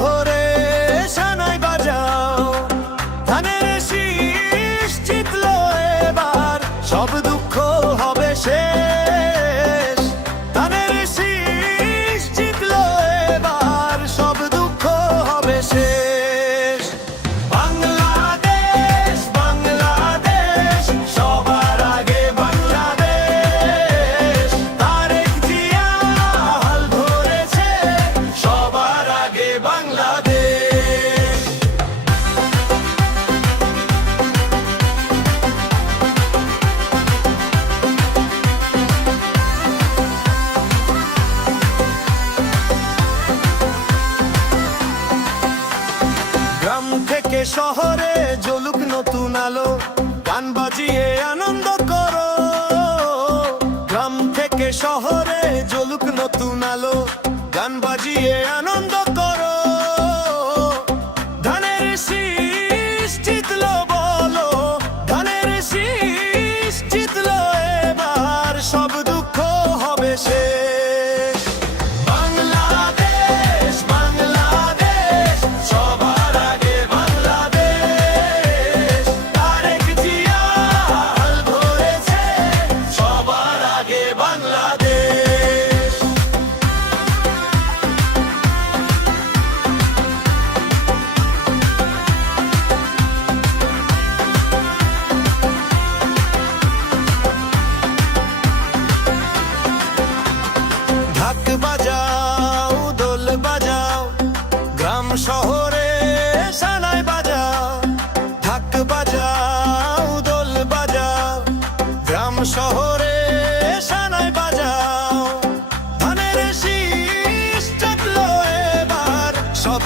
শহরে সানাই বাজাও, ধানের শীষ জিতলো এবার, সব দুঃখ হবে শেষ। ধানের শীষ জিতলো এবার, সব দুঃখ হবে শেষ। বাংলাদেশ বাংলাদেশ সবার আগে বাংলাদেশ, তারেক জিয়া হাল ধরেছে সবার আগে বাংলাদেশ। গ্রাম থেকে শহরে জ্বলুক নতুন আলো, গান বাজিয়ে আনন্দ করো। গ্রাম থেকে শহরে জ্বলুক নতুন আলো, গান বাজিয়ে আনন্দ করো। ধানের শীষ জিতলো বলো, ধানের শীষ জিতলো এবার, সব দুঃখ হবে শেষ। বাংলাদেশ বাংলাদেশ সবার আগে বাংলাদেশ, তারেক জিয়া হাল ধরেছে সবার আগে বাংলাদেশ। ঢাক বাজাও দোল বাজাও, গ্রাম শহরে সানাই বাজাও। ঢাক বাজাও দোল বাজাও, গ্রাম শহরে সানাই বাজাও। ধানের শীষ জিতলো এবার, সব